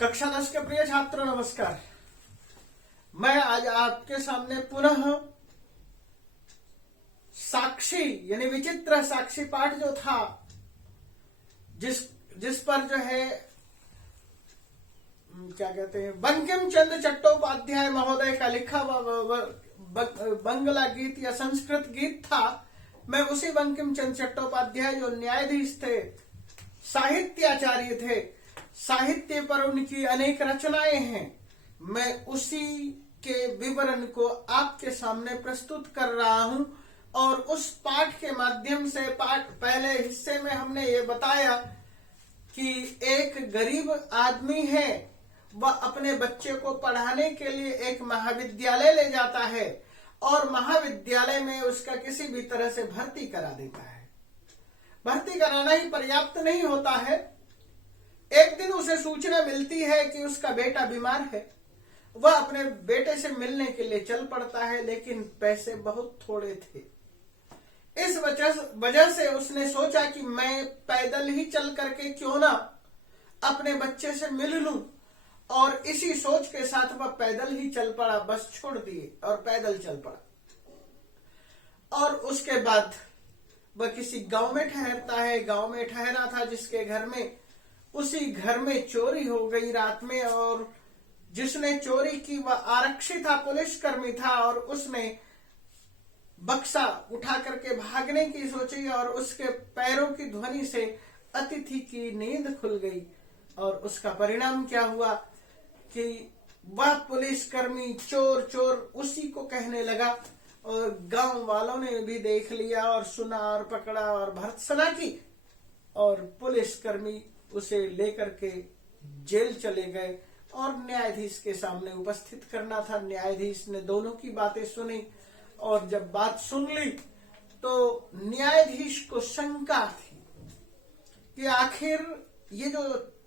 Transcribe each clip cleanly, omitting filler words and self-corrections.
कक्षा 10 के प्रिय छात्रों नमस्कार। मैं आज आपके सामने पुनः साक्षी यानी विचित्र साक्षी पाठ जो था जिस पर जो है क्या कहते हैं बंकिम चंद्र चट्टोपाध्याय महोदय का लिखा बंगला गीत या संस्कृत गीत था। मैं उसी बंकिम चंद्र चट्टोपाध्याय जो न्यायाधीश थे, साहित्याचार्य थे, साहित्य पर उनकी अनेक रचनाएं हैं, मैं उसी के विवरण को आपके सामने प्रस्तुत कर रहा हूं। और उस पाठ के माध्यम से पहले हिस्से में हमने ये बताया कि एक गरीब आदमी है, वह अपने बच्चे को पढ़ाने के लिए एक महाविद्यालय ले जाता है और महाविद्यालय में उसका किसी भी तरह से भर्ती करा देता है। भर्ती कराना ही पर्याप्त नहीं होता है। एक दिन उसे सूचना मिलती है कि उसका बेटा बीमार है। वह अपने बेटे से मिलने के लिए चल पड़ता है, लेकिन पैसे बहुत थोड़े थे। इस वजह से उसने सोचा कि मैं पैदल ही चल करके क्यों ना अपने बच्चे से मिल लूं, और इसी सोच के साथ वह पैदल ही चल पड़ा। बस छोड़ दिए और पैदल चल पड़ा। और उसके बाद वह किसी गांव में ठहरता है। गांव में ठहरा था जिसके घर में, उसी घर में चोरी हो गई रात में, और जिसने चोरी की वह आरक्षी था, पुलिसकर्मी था, और उसने बक्सा उठा करके भागने की सोची और उसके पैरों की ध्वनि से अतिथि की नींद खुल गई। और उसका परिणाम क्या हुआ कि वह पुलिसकर्मी चोर चोर उसी को कहने लगा, और गांव वालों ने भी देख लिया और सुना और पकड़ा और भर्त्सना की, और पुलिसकर्मी उसे लेकर के जेल चले गए और न्यायाधीश के सामने उपस्थित करना था। न्यायाधीश ने दोनों की बातें सुनी, और जब बात सुन ली तो न्यायाधीश को शंका थी कि आखिर ये जो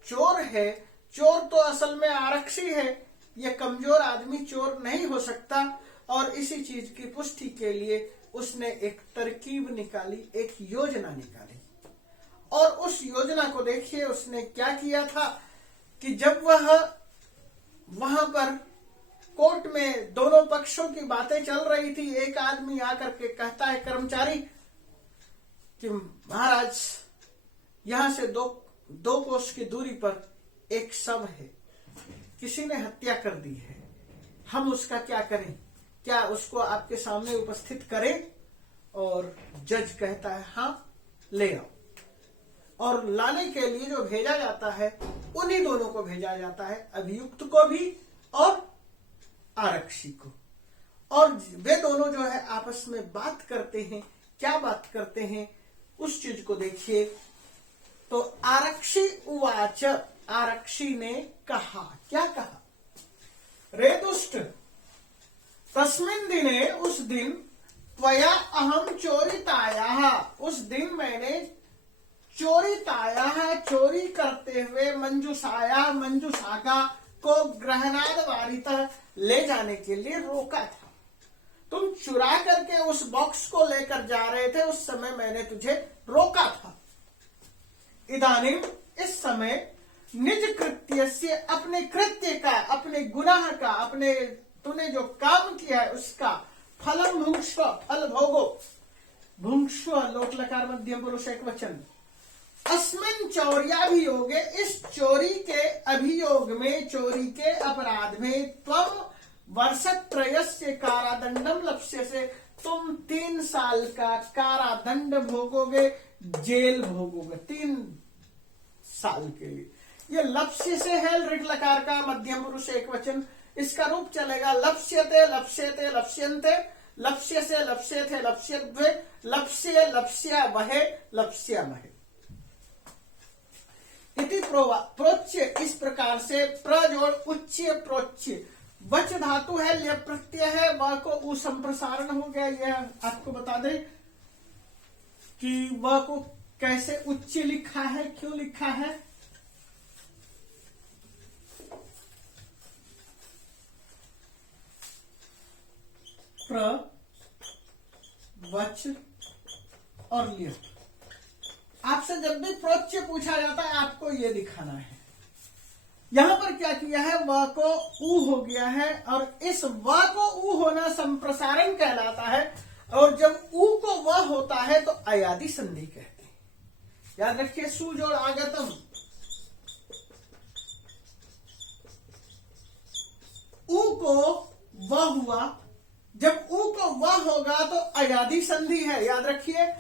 चोर है, चोर तो असल में आरक्षी है, ये कमजोर आदमी चोर नहीं हो सकता। और इसी चीज की पुष्टि के लिए उसने एक तरकीब निकाली, एक योजना निकाली। और उस योजना को देखिए, उसने क्या किया था कि जब वह वहां पर कोर्ट में दोनों पक्षों की बातें चल रही थी, एक आदमी आकर के कहता है, कर्मचारी, कि महाराज यहां से दो कोस की दूरी पर एक शव है, किसी ने हत्या कर दी है, हम उसका क्या करें, क्या उसको आपके सामने उपस्थित करें? और जज कहता है हाँ, ले आओ। और लाने के लिए जो भेजा जाता है, उन्हीं दोनों को भेजा जाता है, अभियुक्त को भी और आरक्षी को। और वे दोनों जो है आपस में बात करते हैं। क्या बात करते हैं उस चीज को देखिए। तो आरक्षी उवाच, आरक्षी ने कहा, क्या कहा? रे दुष्ट, तस्मिन् दिने, उस दिन, त्वया अहम चोरिताया, उस दिन मैंने चोरिताया है, चोरी करते हुए, मंजूषा को ग्रहणाद वारितः, ले जाने के लिए रोका था। तुम चुरा करके उस बॉक्स को लेकर जा रहे थे, उस समय मैंने तुझे रोका था। इदानीं, इस समय, निज कृत्य से, अपने कृत्य का, अपने गुनाह का, अपने तूने जो काम किया है उसका फलम भुंक्ष्व, फल भोगो। भुंक्ष्व लोट लकार मध्यम पुरुष एक वचन। अस्मिन् चौर्याभियोगे, इस चोरी के अभियोग में, चोरी के अपराध में, त्वम वर्षत्रयस्य कारादंडम लप्स्यसे, तुम 3 साल का कारादंड भोगोगे, जेल भोगोगे 3 साल के लिए। ये लप्स्य से है, ऋग लकार का मध्यम पुरुष एक वचन। इसका रूप चलेगा लप्स्यते, लप्स्यते, लप्स्यन्ते, लप्स्य से, लप्स्यते, लप्स्यध्वे, लप्स्य, लप्स्या वहे, लप्स्यामहे। इति प्रोच्य, इस प्रकार से, प्रजोड़ उच्य प्रोच्य, वच धातु है, ल्य प्रत्यय है, व को उ संप्रसारण हो गया। यह आपको बता दें कि व को कैसे उच्च लिखा है, क्यों लिखा है। प्र, वच और ल्य। आपसे जब भी प्रोच्य पूछा जाता है, आपको ये दिखाना है। यहां पर क्या किया है, व को ऊ हो गया है, और इस व को ऊ होना संप्रसारण कहलाता है। और जब ऊ को व होता है तो अयादि संधि कहते हैं। याद रखिए, सुजोड़ आगतम, ऊ को व हुआ, जब ऊ को व होगा तो अयादि संधि है, याद रखिए।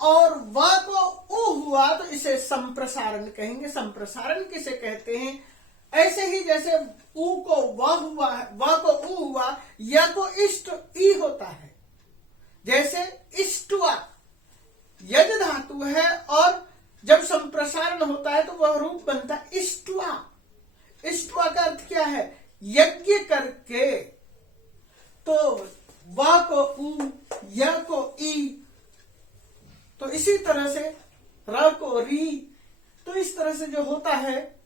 और व को ऊ हुआ तो इसे संप्रसारण कहेंगे। संप्रसारण किसे कहते हैं? ऐसे ही जैसे ऊ को व हुआ है, व को ऊ हुआ, य को इष्ट ई होता है। जैसे इष्टुआ यज धातु है, और जब संप्रसारण होता है तो वह रूप बनता है इष्टुआ। इष्टुआ का अर्थ क्या है? यज्ञ करके। तो व को ऊ, य को ई, तो इसी तरह से र को री। तो इस तरह से जो होता है,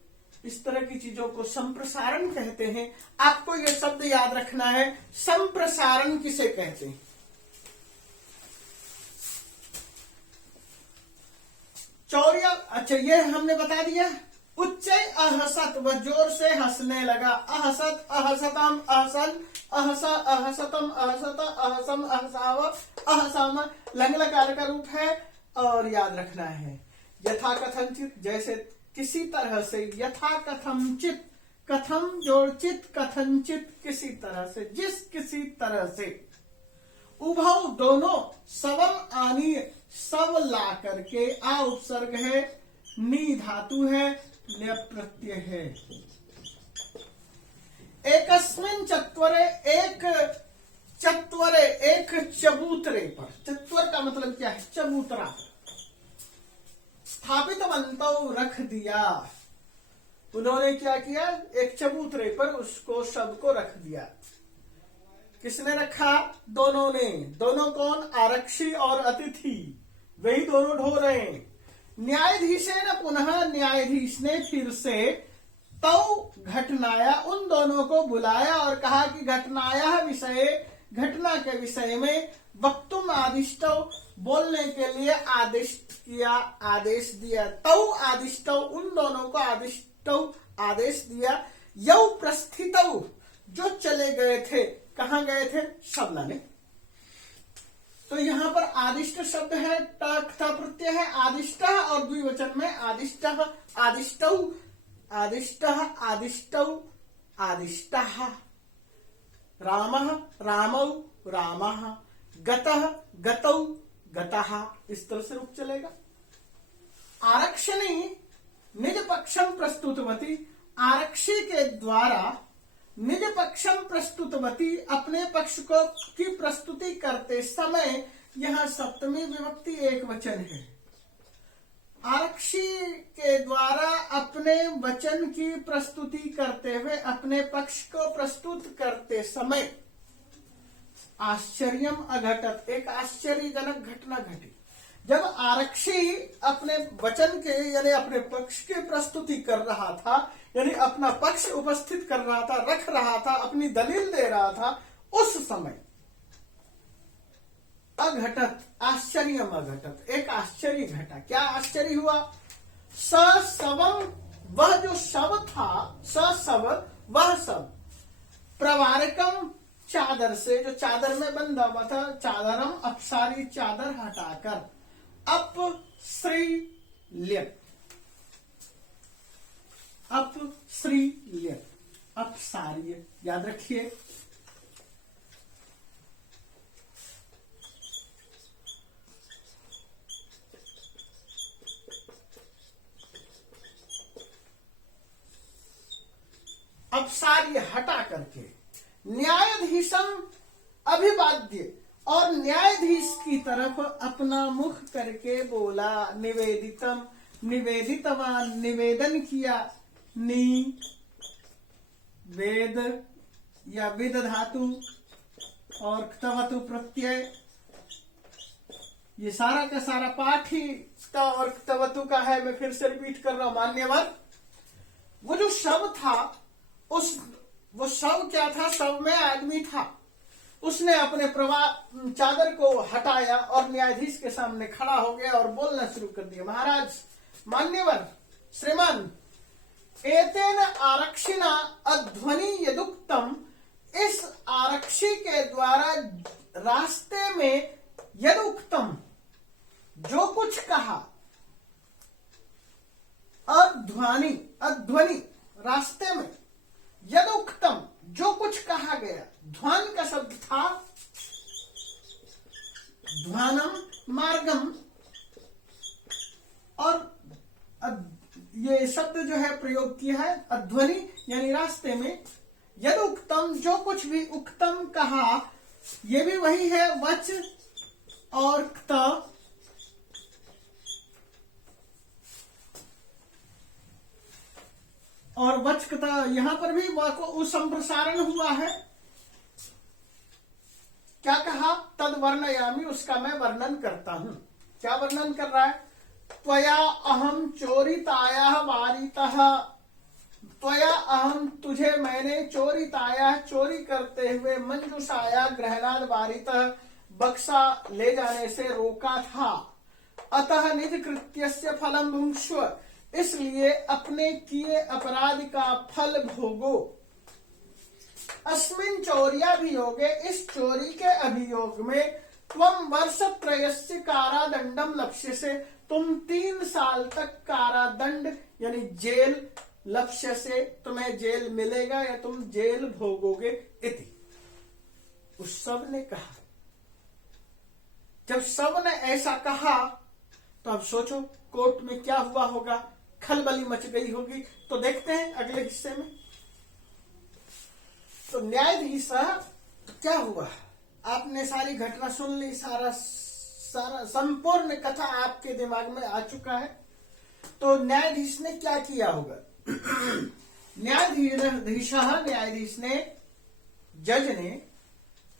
इस तरह की चीजों को संप्रसारण कहते हैं। आपको यह शब्द याद रखना है, संप्रसारण किसे कहते हैं। चौर्य, अच्छा ये हमने बता दिया। उच्च अहसत, वह जोर से हंसने लगा। अहसत, अहसतम, अहसन, अहसा, अहसतम, अहसत, अहसम, अहसाव, अहसाम लंग लकार का रूप है। और याद रखना है यथा कथनचित, जैसे किसी तरह से। यथा कथमचित, कथम जोड़ चित, कथनचित किसी तरह से, जिस किसी तरह से। उभव दोनों, सबम आनी सब ला करके। आ उपसर्ग है, नी धातु है, ल्य प्रत्यय है। एकस्मिन चत्वरे, एक चत्वरे, एक चबूतरे पर। चत्वर का मतलब क्या है? चबूतरा। स्थापित मंतव, रख दिया। उन्होंने क्या किया? एक चबूतरे पर उसको, शब्द को रख दिया। किसने रखा? दोनों ने। दोनों कौन? आरक्षी और अतिथि, वही दोनों ढो रहे हैं। न्यायाधीश ने पुनः, न्यायाधीश ने फिर से, तो घटनाया, उन दोनों को बुलाया और कहा कि घटनाया विषय, घटना के विषय में, वक्तुम आदिष्ट, बोलने के लिए आदेश किया, आदेश दिया। तौ आदिष्ट, उन दोनों को आदिष्ट आदेश दिया। यौ प्रस्थित, जो चले गए थे। कहां गए थे? सब लाने। तो यहां पर आदिष्ट शब्द है, ट प्रत्यय है, आदिष्ट, और द्विवचन में आदिष्ट, आदिष्ट, आदिष्ट, आदिष्ट, आदिष्ट। रामः, रामौ, रामः, गतः, गतौ, गतः। इस तरह से रूप चलेगा। आरक्षणी निज पक्षम प्रस्तुतवती, आरक्षी के द्वारा निज पक्षम प्रस्तुतवती, अपने पक्ष को की प्रस्तुति करते समय। यहां सप्तमी विभक्ति एक वचन है। आरक्षी के द्वारा अपने वचन की प्रस्तुति करते हुए, अपने पक्ष को प्रस्तुत करते समय। आश्चर्यम अघटत, एक आश्चर्यजनक घटना घटी। जब आरक्षी अपने वचन के, यानी अपने पक्ष की प्रस्तुति कर रहा था, यानी अपना पक्ष उपस्थित कर रहा था, रख रहा था, अपनी दलील दे रहा था, उस समय अघटत, आश्चर्यम अघटत, एक आश्चर्य घटा। क्या आश्चर्य हुआ? सवम, वह जो शव था, सव, वह सब, प्रवारकम, चादर से, जो चादर में बंधा हुआ था, चादरम, अपसारी चादर हटाकर, अपश्रील्य, अपश्रील्य, अपसार्य। याद रखिए, अपसार्य हटा करके। न्यायाधीशम अभिवाद्य, और न्यायाधीश की तरफ अपना मुख करके बोला। निवेदितम, निवेदितवान, निवेदन किया। नि वेद या विद धातु और क्तवतु प्रत्यय, ये सारा का सारा पाठ ही क्त और क्तवतु का है। मैं फिर से रिपीट कर रहा हूं। मान्यवर, वो जो शव था, वो शव क्या था? शव में आदमी था। उसने अपने चादर को हटाया और न्यायाधीश के सामने खड़ा हो गया और बोलना शुरू कर दिया। महाराज, मान्यवर, श्रीमान, एतेन आरक्षिणा अध्वनि यदुक्तम, इस आरक्षी के द्वारा रास्ते में यदुक्तम, जो कुछ कहा, अध्वनि अध्वनि रास्ते में, यदुक्तम जो कुछ कहा गया, ध्वन का शब्द था, ध्वनम मार्गम, और ये शब्द जो है प्रयोग किया है अध्वनि यानी रास्ते में, यद उक्तम जो कुछ भी उक्तम कहा, ये भी वही है वच और क्त, और वच क्त, यहां पर भी व को संप्रसारण हुआ है। क्या कहा? तद वर्णयामि, उसका मैं वर्णन करता हूं। क्या वर्णन कर रहा है? त्वया अहम चोरिताया वारितः, त्वया अहम तुझे मैंने चोरिताया चोरी करते हुए, मंजुषाया ग्रहणाद वारितः बक्सा ले जाने से रोका था, अतः निज कृत्यस्य फलम भुंक्ष्व, इसलिए अपने किए अपराध का फल भोगो। अस्मिन् चौर्याभियोगे, इस चोरी के अभियोग में, त्वं वर्षत्रयस्य कारादंडम लक्ष्य से, तुम 3 साल तक कारादंड यानी जेल, लक्ष्य से तुम्हें जेल मिलेगा या तुम जेल भोगोगे इति। उस सब ने कहा। जब सब ने ऐसा कहा तो अब सोचो कोर्ट में क्या हुआ होगा, खलबली मच गई होगी। तो देखते हैं अगले हिस्से में। तो न्यायाधीश क्या हुआ, आपने सारी घटना सुन ली, सारा संपूर्ण कथा आपके दिमाग में आ चुका है। तो न्यायाधीश ने क्या किया होगा? न्यायाधीश ने, जज ने,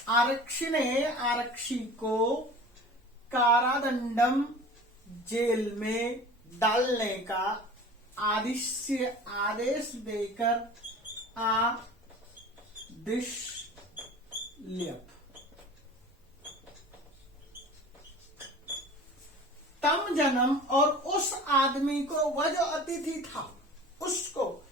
आरक्षी को कारादंडम जेल में डालने का आदेश देकर आदेश लिया। तम जन्म, और उस आदमी को, वह जो अतिथि था उसको,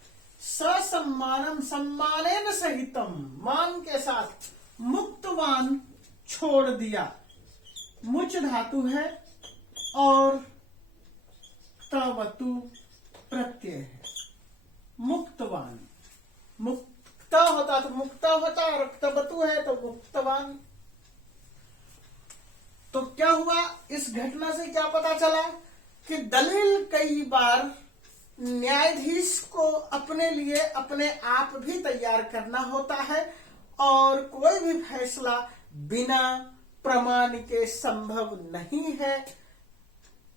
ससम्मानम, सम्मानेन सहितम, मान के साथ, मुक्तवान छोड़ दिया। मुच धातु है और तवतु प्रत्यय है। मुक्तवान, मुक्त होता तो मुक्त होता, और तवतु है तो मुक्तवान। तो क्या हुआ? इस घटना से क्या पता चला कि दलील कई बार न्यायाधीश को अपने लिए अपने आप भी तैयार करना होता है, और कोई भी फैसला बिना प्रमाण के संभव नहीं है।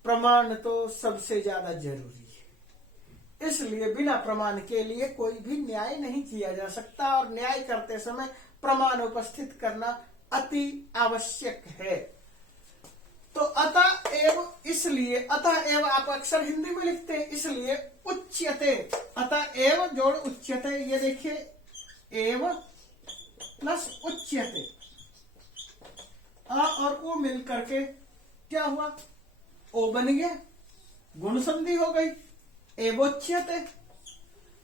प्रमाण तो सबसे ज्यादा जरूरी है, इसलिए बिना प्रमाण के लिए कोई भी न्याय नहीं किया जा सकता, और न्याय करते समय प्रमाण उपस्थित करना अति आवश्यक है। तो अतः एव, इसलिए, अतः एव आप अक्सर हिंदी में लिखते हैं, इसलिए उच्यते, अतः एव जोड़ उच्यते, ये देखिए एव प्लस उच्यते, अ और ओ मिल करके क्या हुआ? ओ बन गया, गुण संधि हो गई, एवोच्यते।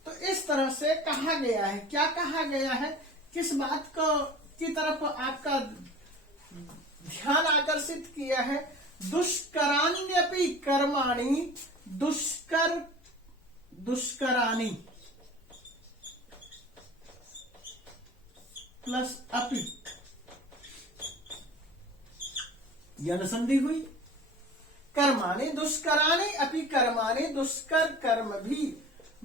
तो इस तरह से कहा गया है। क्या कहा गया है? किस बात को की तरफ आपका ध्यान आकर्षित किया है? दुष्कराण्यपि कर्माणि, दुष्कराणि प्लस अपि, यन संधि हुई। कर्माणि दुष्कराणि अपि कर्माणि, दुष्कर कर्म भी,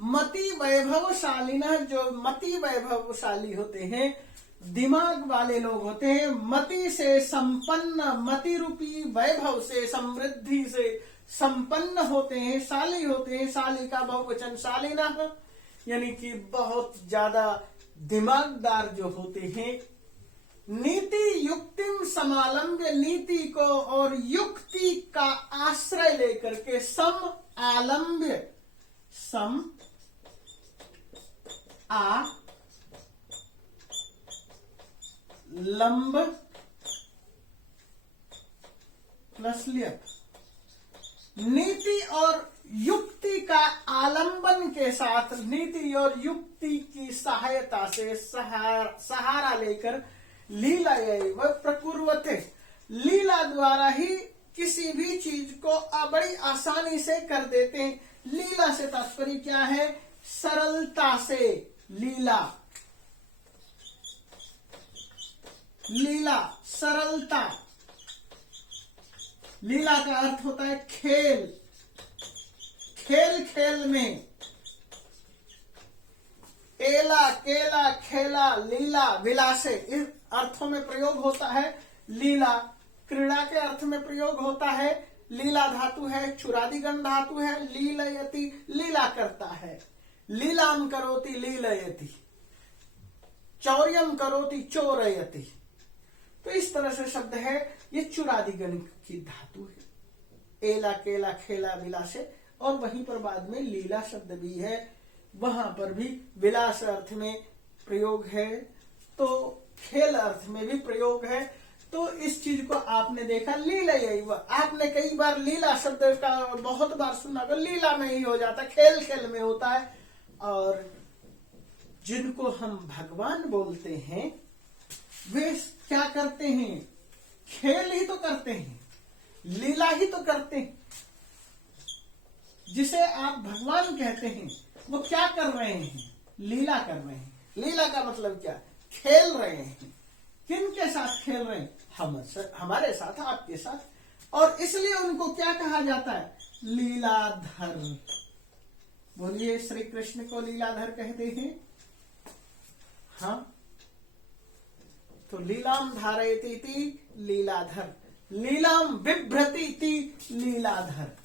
मति वैभवशालिनः, जो मति वैभवशाली होते हैं, दिमाग वाले लोग होते हैं, मति से संपन्न, मति रूपी वैभव से, समृद्धि से संपन्न होते हैं, शाली होते हैं। शाली का बहुवचन शालिनः, यानी कि बहुत ज्यादा दिमागदार जो होते हैं। नीति युक्तिम समालंब्य, नीति को और युक्ति का आश्रय लेकर के, सम आलंब्य, सम आ लंब प्लस लियप, नीति और युक्ति का आलंबन के साथ, नीति और युक्ति की सहायता से सहारा लेकर लीला व प्रकुर्वते, लीला द्वारा ही किसी भी चीज को बड़ी आसानी से कर देते हैं। लीला से तात्पर्य क्या है? सरलता से। लीला, लीला सरलता। लीला का अर्थ होता है खेल, खेल खेल में। एला, केला, खेला, लीला, विलासे, इस अर्थों में प्रयोग होता है लीला। क्रीड़ा के अर्थ में प्रयोग होता है। लीला धातु है, चुरादिगण धातु है। लीलयति, लीला करता है। लीलाम करोति लीलयति, चौर्यम करोति चोरयति। तो इस तरह से शब्द है, ये चुरादिगण की धातु है। एला, केला, खेला, विलासे। और वहीं पर बाद में लीला शब्द भी है, वहां पर भी विलास अर्थ में प्रयोग है, तो खेल अर्थ में भी प्रयोग है। तो इस चीज को आपने देखा, लीला यही। आपने कई बार लीला शब्द का बहुत बार सुना, अगर लीला में ही हो जाता, खेल खेल में होता है। और जिनको हम भगवान बोलते हैं वे क्या करते हैं? खेल ही तो करते हैं, लीला ही तो करते हैं। जिसे आप भगवान कहते हैं वो क्या कर रहे हैं? लीला कर रहे हैं। लीला का मतलब क्या? खेल रहे हैं। किन के साथ खेल रहे हैं? हमारे साथ, आपके साथ। और इसलिए उनको क्या कहा जाता है? लीलाधर। बोलिए, श्री कृष्ण को लीलाधर कहते हैं। हाँ, तो लीलाम धारयति लीलाधर, लीलाम बिभ्रति लीलाधर।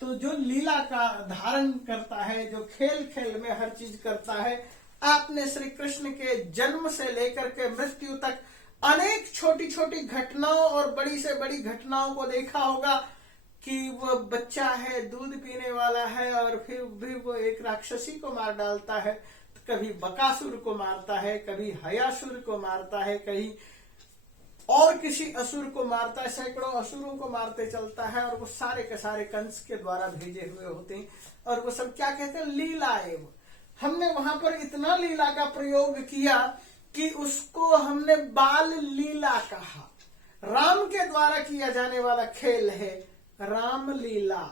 तो जो लीला का धारण करता है, जो खेल खेल में हर चीज करता है। आपने श्री कृष्ण के जन्म से लेकर के मृत्यु तक अनेक छोटी छोटी घटनाओं और बड़ी से बड़ी घटनाओं को देखा होगा कि वो बच्चा है, दूध पीने वाला है, और फिर भी वो एक राक्षसी को मार डालता है। कभी बकासुर को मारता है, कभी हयासुर को मारता है, कहीं और किसी असुर को मारता है, सैकड़ों असुरों को मारते चलता है। और वो सारे के सारे कंस के द्वारा भेजे हुए होते हैं। और वो सब क्या कहते हैं? लीला एवं। हमने वहां पर इतना लीला का प्रयोग किया कि उसको हमने बाल लीला कहा। राम के द्वारा किया जाने वाला खेल है राम लीला,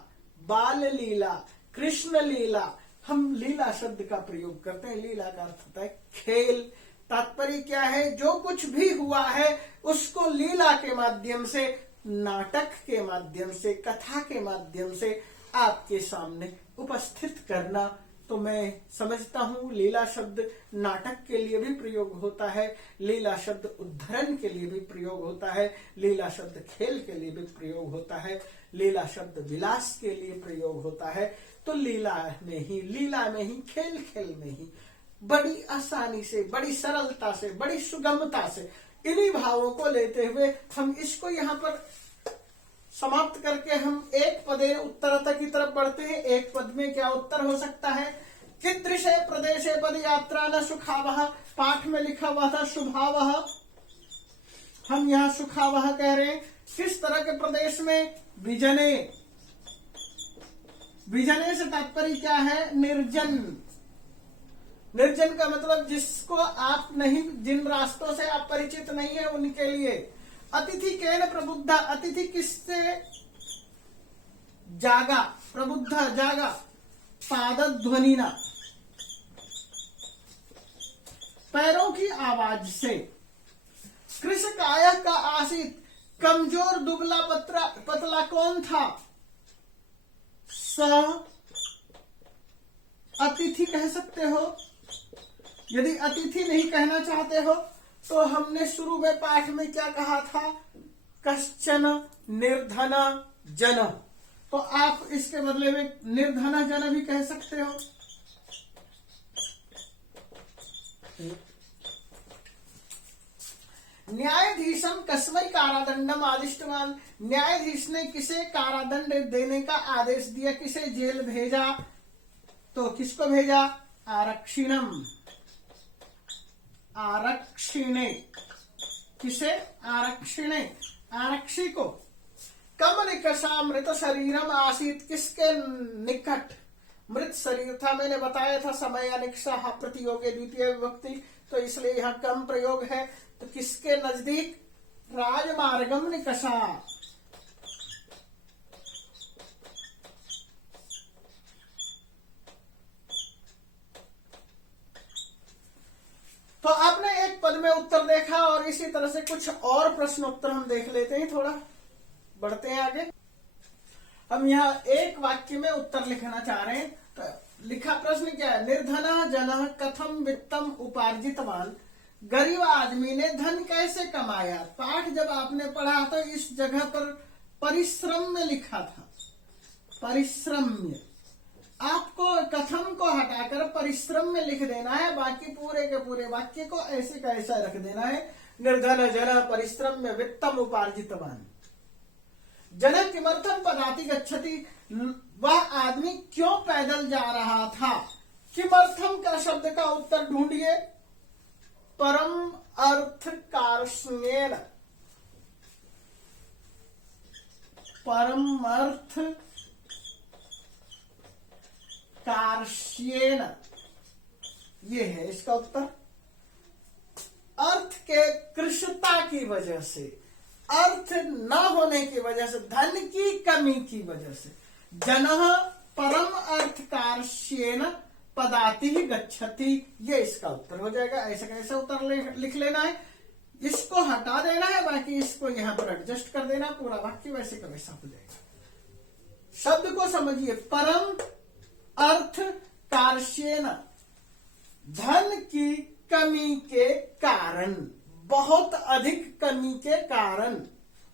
बाल लीला, कृष्ण लीला। हम लीला शब्द का प्रयोग करते हैं। लीला का अर्थ होता है खेल। तात्पर्य क्या है? जो कुछ भी हुआ है उसको लीला के माध्यम से, नाटक के माध्यम से, कथा के माध्यम से आपके सामने उपस्थित करना। तो मैं समझता हूं लीला शब्द नाटक के लिए भी प्रयोग होता है, लीला शब्द उद्धरण के लिए भी प्रयोग होता है, लीला शब्द खेल के लिए भी प्रयोग होता है, लीला शब्द विलास के लिए प्रयोग होता है। तो लीला में ही, खेल खेल में ही, बड़ी आसानी से, बड़ी सरलता से, बड़ी सुगमता से, इन्हीं भावों को लेते हुए हम इसको यहाँ पर समाप्त करके हम एक पदे उत्तरता की तरफ बढ़ते हैं। एक पद में क्या उत्तर हो सकता है? कीदृशे प्रदेशे पद यात्रा न सुखावह। पाठ में लिखा हुआ था शुभावह, हम यहाँ सुखावह कह रहे हैं। किस तरह के प्रदेश में? विजने। विजने से तात्पर्य क्या है? निर्जन। निर्जन का मतलब जिसको आप नहीं, जिन रास्तों से आप परिचित नहीं है उनके लिए। अतिथि केन प्रबुद्ध, अतिथि किससे जागा? प्रबुद्ध, जागा। पादध्वनिना, पैरों की आवाज से। कृषकाय का आसित, कमजोर दुबला पतला कौन था? स अतिथि कह सकते हो। यदि अतिथि नहीं कहना चाहते हो तो हमने शुरू में पाठ में क्या कहा था? कश्चन निर्धन जन। तो आप इसके बदले में निर्धन जन भी कह सकते हो। न्यायाधीशम कस्मै कारादंडम आदिष्टवान। न्यायाधीश ने किसे कारादंड देने का आदेश दिया? किसे जेल भेजा? तो किसको भेजा? आरक्षिणम, आरक्षिणे। किसे? आरक्षिणे, आरक्षी को। कम निकषा मृत शरीरम आसीत, किसके निकट मृत शरीर था। मैंने बताया था समय अनिक्षा प्रतियोगे द्वितीय विभक्ति, तो इसलिए यहाँ कम प्रयोग है। तो किसके नजदीक, राजमार्गम निकषा। तो आपने एक पद में उत्तर देखा और इसी तरह से कुछ और प्रश्न उत्तर हम देख लेते हैं, थोड़ा बढ़ते हैं आगे। हम यहाँ एक वाक्य में उत्तर लिखना चाह रहे हैं। तो लिखा प्रश्न क्या है, निर्धन जन कथम वित्तम उपार्जितवान, गरीब आदमी ने धन कैसे कमाया। पाठ जब आपने पढ़ा तो इस जगह पर परिश्रम में लिखा था, परिश्रम में। आपको कथम को हटाकर परिश्रम में लिख देना है, बाकी पूरे के पूरे वाक्य को ऐसे का ऐसा रख देना है। निर्धन जन परिश्रम में वित्तम उपार्जितवान, जन किमर्थम पदाति गच्छति, वह आदमी क्यों पैदल जा रहा था। किमर्थम का शब्द का उत्तर ढूंढिए, परम अर्थ कार्ष्णेन, परम अर्थ कार्ष्येन, ये है इसका उत्तर। अर्थ के कृशता की वजह से, अर्थ न होने की वजह से, धन की कमी की वजह से, जनः परम अर्थ कार्ष्येन पदाति गच्छति, ये इसका उत्तर हो जाएगा। ऐसा कैसे उत्तर लिख लेना है, इसको हटा देना है, बाकी इसको यहां पर एडजस्ट कर देना, पूरा वाक्य वैसे का वैसा हो जाएगा। शब्द को समझिए, परम अर्थ कार्ष्येन, धन की कमी के कारण, बहुत अधिक कमी के कारण,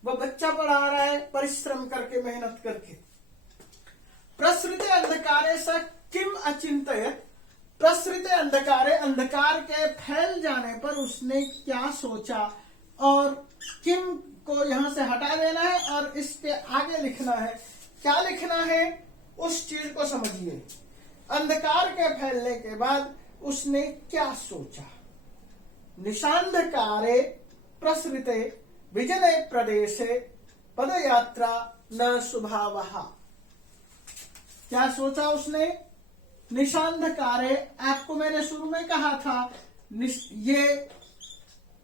वह बच्चा पढ़ा रहा है परिश्रम करके, मेहनत करके। प्रसृते अंधकारे स किम अचिंतयत्, प्रसृते अंधकारे, अंधकार के फैल जाने पर उसने क्या सोचा, और किम को यहां से हटा देना है और इसके आगे लिखना है। क्या लिखना है, उस चीज को समझिए। अंधकार के फैलने के बाद उसने क्या सोचा। निशांधकारे प्रसृते विजने प्रदेशे पदयात्रा न शुभावः, क्या सोचा उसने। निशांधकारे, आपको मैंने शुरू में कहा था ये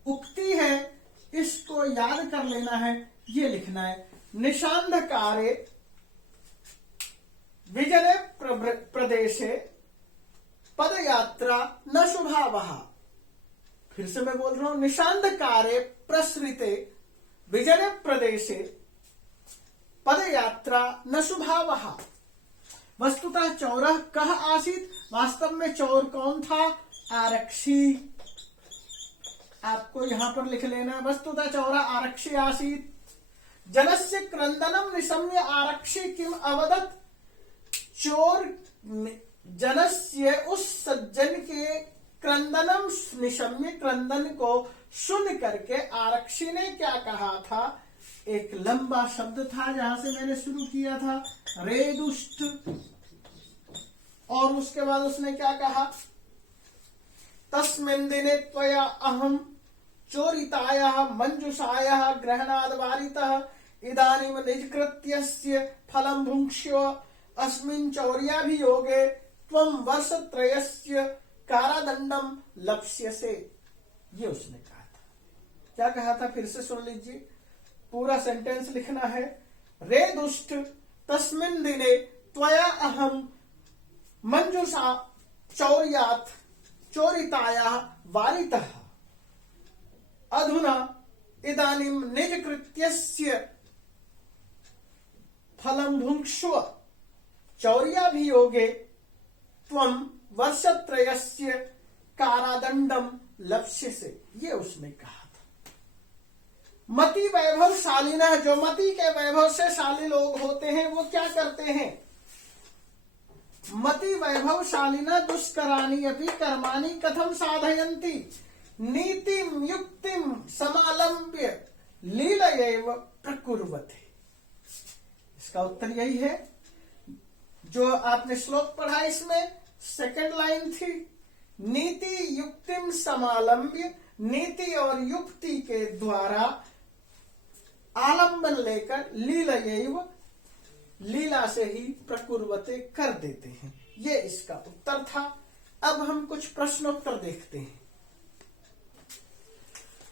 उक्ति है, इसको याद कर लेना है, ये लिखना है। निशांधकारे विजने प्रदेशे पदयात्रा न शुभावः, फिर से मैं बोल रहा हूं, निशांधकारे प्रसृते विजने प्रदेशे पदयात्रा न शुभावः। वस्तुतः चौरः कः आसीत्, वास्तव में चौर कौन था, आरक्षी। आपको यहां पर लिख लेना है, वस्तुतः चौरः आरक्षी आसीत्। जनस्य क्रंदनम निशम्य आरक्षी किम अवदत्, चोर जनस्य, उस सज्जन के क्रंदनम निशम्य, क्रंदन को सुन करके आरक्षी ने क्या कहा था। एक लंबा शब्द था जहां से मैंने शुरू किया था, रे दुष्ट, और उसके बाद उसने क्या कहा, तस्मिन् दिने त्वया अहम चोरितायाः मंजुषायाः ग्रहणाद् वारितः, इदानीं निजकृत्यस्य फलं भुङ्क्ष्यो अस्मिन् चौर्याभियोगे त्वं वर्षत्रयस्य कारादंडम लप्स्यसे, ये उसने कहा था। क्या कहा था, फिर से सुन लीजिए, पूरा सेंटेंस लिखना है। रे दुष्ट तस्मिन् दिने त्वया अहम मंजुषा चौर्यात् चोरितायाः वारितः, अधुना इदानीं निज कृत्यस्य फलं भुङ्क्ष्व चौर्याभियोगे त्वं वर्षत्रयस्य कारादंडम लप्स्यसे, ये उसने कहा था। मति वैभवशाली न, जो मति के वैभव से शाली लोग होते हैं वो क्या करते हैं। मति वैभवशाली न दुष्कराणि अपि कर्माणि कथम साधयन्ति, नीतिम युक्तिम समालंब्य लीलयैव प्रकुर्वते। इसका उत्तर यही है जो आपने श्लोक पढ़ा, इसमें सेकंड लाइन थी, नीति युक्तिम समालंब्य, नीति और युक्ति के द्वारा आलंबन लेकर लीलयैव, लीला से ही प्रकुर्वते कर देते हैं। ये इसका उत्तर था। अब हम कुछ प्रश्नोत्तर देखते हैं।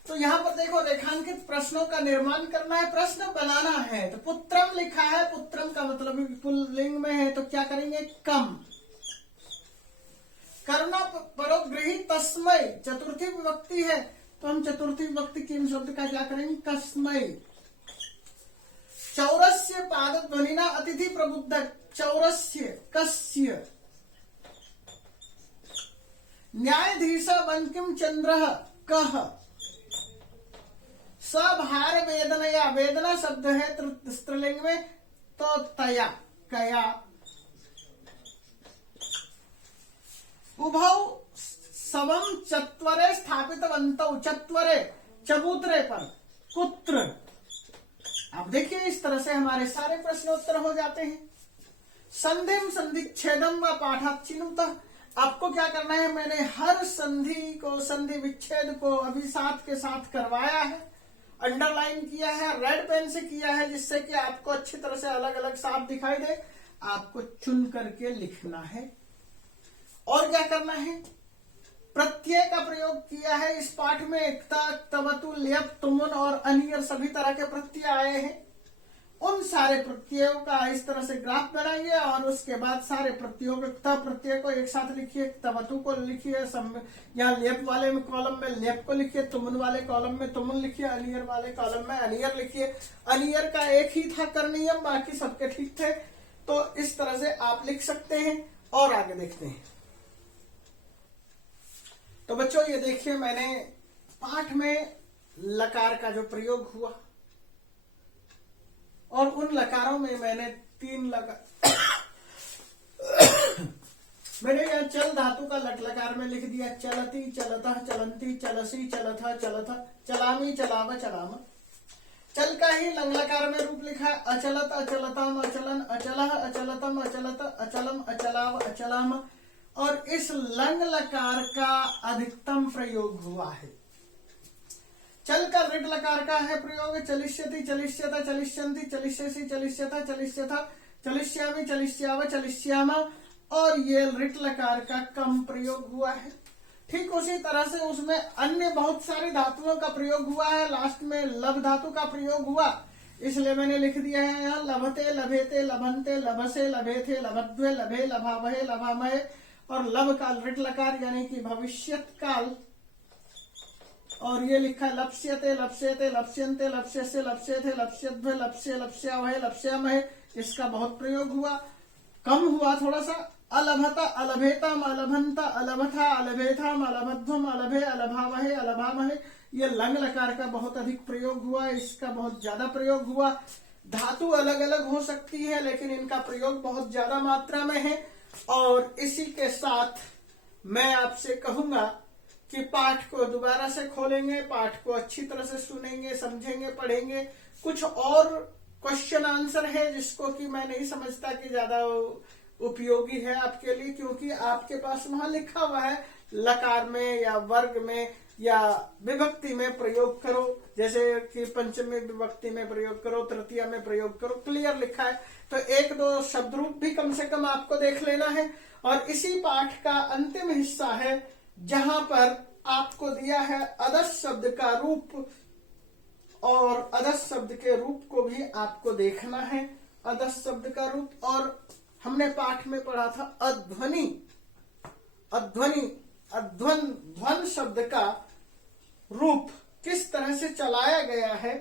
तो यहाँ पर देखो, रेखांकित प्रश्नों का निर्माण करना है, प्रश्न बनाना है। तो पुत्रम लिखा है, पुत्रम का मतलब पुल्लिंग में है, तो क्या करेंगे, कम। कर्णा परोग्रही तस्मै, चतुर्थी विभक्ति है, तो हम चतुर्थी विभक्ति किम शब्द का क्या करेंगे, कस्मै। चौरस्य पाद ध्वनिना अतिथि प्रबुद्ध, चौरस्य कस्य। न्यायाधीश बंकिम चंद्र कह। सभार वेदनया, वेदना शब्द है स्त्रीलिंग में, तो तया, कया। उभौ सबम चत्वरे स्थापितवन्तौ, चत्वरे चबूतरे पर, कुत्र। अब देखिए, इस तरह से हमारे सारे प्रश्नोत्तर हो जाते हैं। संधिम संधिच्छेदम व पाठात् चिनुतः, आपको क्या करना है, मैंने हर संधि को, संधि विच्छेद को अभी साथ के साथ करवाया है, अंडरलाइन किया है, रेड पेन से किया है, जिससे कि आपको अच्छी तरह से अलग अलग साफ दिखाई दे। आपको चुन करके लिखना है। और क्या करना है, प्रत्यय का प्रयोग किया है इस पाठ में। एकता, तवतु, ल्यप, तुमुन और अनियर सभी तरह के प्रत्यय आए हैं। उन सारे प्रत्ययों का इस तरह से ग्राफ बनाइए और उसके बाद सारे प्रत्ययों के त प्रत्यय को एक साथ लिखिए, तवतु को लिखिए, यहाँ लेप वाले में कॉलम में लेप को लिखिए, तुमुन वाले कॉलम में तुमुन लिखिए, अनियर वाले कॉलम में अनियर लिखिए। अनियर का एक ही था करनियम, बाकी सबके ठीक थे। तो इस तरह से आप लिख सकते हैं। और आगे देखते हैं। तो बच्चों, ये देखिए, मैंने पाठ में लकार का जो प्रयोग हुआ, और उन लकारों में मैंने 3 लकार मैंने यहाँ चल धातु का लट लकार में लिख दिया, चलती, चलता, चलंती, चलसी, चलथा, चलथा, चलामी, चलावा, चलामा। चल का ही लंग लकार में रूप लिखा है, अचलत, अचलतम, अचलन, अचलह, अचलतम, अचलत, अचलम, अचलाव, अचलाम। और इस लंग लकार का अधिकतम प्रयोग हुआ है। चल का ऋट लकार का है प्रयोग, चलिष्यति, चलिष्यता, चलिष्यन्ति, चलिष्यसि, चलिष्यथा, चलिष्यथा, चलिष्यामि, चलिष्याव, चलिष्यामा। और ये ऋट लकार का कम प्रयोग हुआ है। ठीक उसी तरह से उसमें अन्य बहुत सारी धातुओं का प्रयोग हुआ है। लास्ट में लब धातु का प्रयोग हुआ, इसलिए मैंने लिख दिया है यहाँ लभते, लभेते, लभंते, लभसे, लभेथे, लभद्वे, लभे, लभावहे, लभामहे। और लब काल ऋट लकार यानी कि भविष्यत काल। और ये लिखा लप्स्यते, लप्स्यते, लप्स्यन्ते, लप्स्यसे, लप्स्यथे, लप्स्यध्वे, लप्स्य, लप्स्यावहे, लप्स्यामहे। इसका बहुत प्रयोग हुआ। कम हुआ थोड़ा सा। अलभता, अलभेतम, अलभंता, अलभथा, अलभेथाम, अलभध्वम, अलभे, अलभावहे, अलभामहे। ये लंग लकार का बहुत अधिक प्रयोग हुआ, इसका बहुत ज्यादा प्रयोग हुआ। धातु अलग अलग हो सकती है, लेकिन इनका प्रयोग बहुत ज्यादा मात्रा में है। और इसी के साथ मैं आपसे कहूंगा कि पाठ को दोबारा से खोलेंगे, पाठ को अच्छी तरह से सुनेंगे, समझेंगे, पढ़ेंगे। कुछ और क्वेश्चन आंसर है जिसको कि मैं नहीं समझता कि ज्यादा उपयोगी है आपके लिए, क्योंकि आपके पास वहां लिखा हुआ है लकार में या वर्ग में या विभक्ति में प्रयोग करो, जैसे कि पंचमी विभक्ति में प्रयोग करो, तृतीय में प्रयोग करो, क्लियर लिखा है। तो 1-2 शब्द रूप भी कम से कम आपको देख लेना है। और इसी पाठ का अंतिम हिस्सा है जहां पर आपको दिया है अदस शब्द का रूप, और अदस शब्द के रूप को भी आपको देखना है। अदस शब्द का रूप, और हमने पाठ में पढ़ा था अध्वनि, अध्वनि, अध्वन, ध्वन शब्द का रूप किस तरह से चलाया गया है,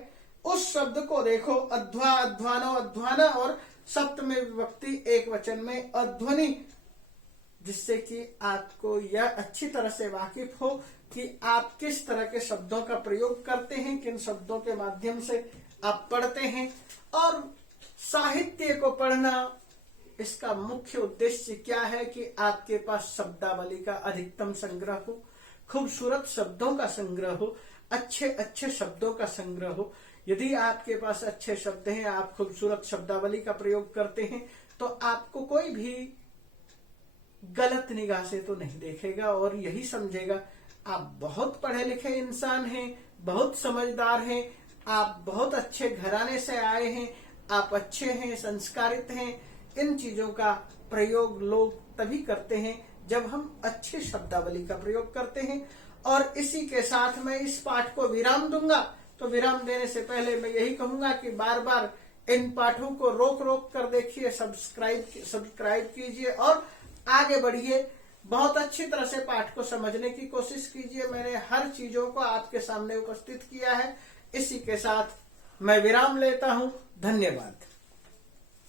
उस शब्द को देखो। अध्वा, अध्वानो, अध्वाना, और सप्तमी विभक्ति एक वचन में अध्वनि, जिससे कि आपको यह अच्छी तरह से वाकिफ हो कि आप किस तरह के शब्दों का प्रयोग करते हैं, किन शब्दों के माध्यम से आप पढ़ते हैं। और साहित्य को पढ़ना, इसका मुख्य उद्देश्य क्या है कि आपके पास शब्दावली का अधिकतम संग्रह हो, खूबसूरत शब्दों का संग्रह हो, अच्छे अच्छे शब्दों का संग्रह हो। यदि आपके पास अच्छे शब्द हैं, आप खूबसूरत शब्दावली का प्रयोग करते हैं, तो आपको कोई भी गलत निगाह से तो नहीं देखेगा और यही समझेगा आप बहुत पढ़े लिखे इंसान हैं, बहुत समझदार हैं, आप बहुत अच्छे घराने से आए हैं, आप अच्छे हैं, संस्कारित हैं। इन चीजों का प्रयोग लोग तभी करते हैं जब हम अच्छे शब्दावली का प्रयोग करते हैं। और इसी के साथ मैं इस पाठ को विराम दूंगा। तो विराम देने से पहले मैं यही कहूंगा कि बार बार इन पाठों को रोक रोक कर देखिए, सब्सक्राइब कीजिए और आगे बढ़िए। बहुत अच्छी तरह से पाठ को समझने की कोशिश कीजिए। मैंने हर चीजों को आपके सामने उपस्थित किया है। इसी के साथ मैं विराम लेता हूं। धन्यवाद।